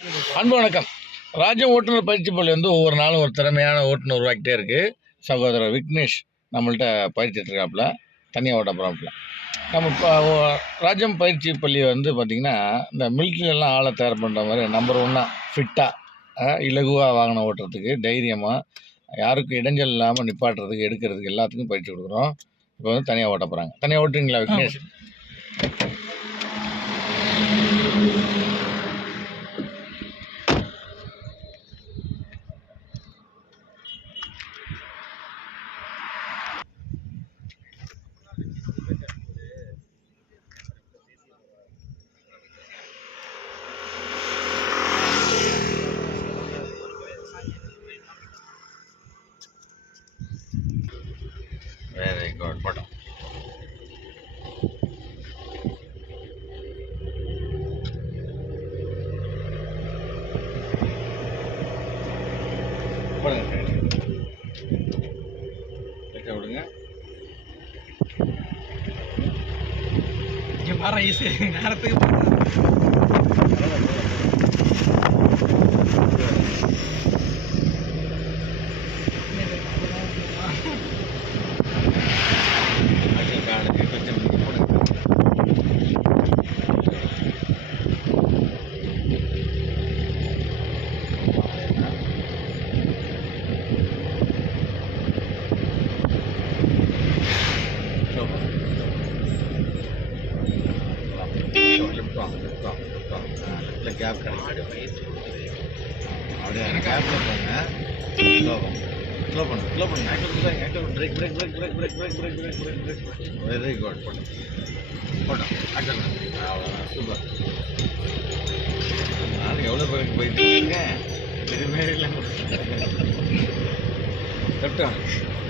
அன்பு வணக்கம். ராஜ்யம் ஓட்டுநர் பயிற்சி பள்ளி வந்து ஒவ்வொரு நாளும் ஒரு திறமையான ஓட்டுநர் உருவாக்கிட்டே இருக்குது. சகோதரர் விக்னேஷ் நம்மள்ட்ட பயிற்சிட்டு இருக்காப்புல, தனியாக ஓட்ட போகிறாப்புல. நம்ம இப்போ ராஜ்யம் பயிற்சி பள்ளி வந்து பார்த்திங்கன்னா, இந்த மிலிட்ரிலெலாம் ஆளை தயார் பண்ணுற மாதிரி நம்பர் ஒன்னாக ஃபிட்டாக இலகுவாக வாகனம் ஓட்டுறதுக்கு தைரியமாக யாருக்கும் இடைஞ்சல் இல்லாமல் நிப்பாட்டுறதுக்கு எடுக்கிறதுக்கு எல்லாத்துக்கும் பயிற்சி கொடுக்குறோம். இப்போ வந்து தனியாக ஓட்ட போகிறாங்க. தனியாக ஓட்டுறீங்களா விக்னேஷ்? Very good. போட்டோம். போடுங்க, விடுங்க. இங்கே பாரு ஈஸி நேரத்துக்கு கேப் அப்படியே கேப்பில் போங்க. ஸ்லோ பண்ணுங்க. Active break very good. போட்டோம் ஆக்டிவ். அவ்வளோதான், சூப்பர். நானும் எவ்வளோ பேருக்கு போயிட்டு இருக்கேன். எதுவுமே இல்லை. கரெக்டாக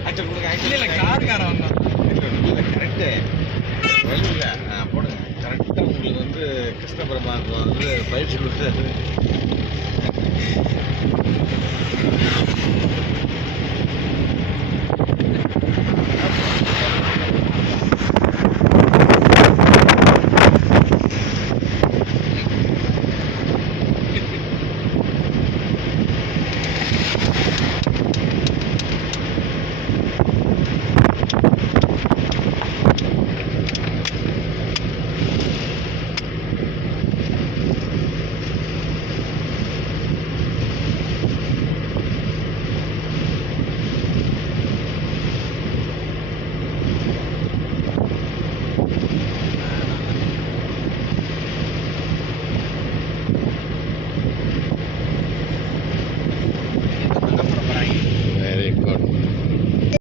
ஆக்டிவ் கொடுங்க. இல்லை கார்காரன் வந்தான் கரெக்டு வழியில் போடுங்க. கரெக்டாக உங்களுக்கு வந்து கிருஷ்ண பரமாத்மா வந்து பயிற்சி கொடுத்தாரு.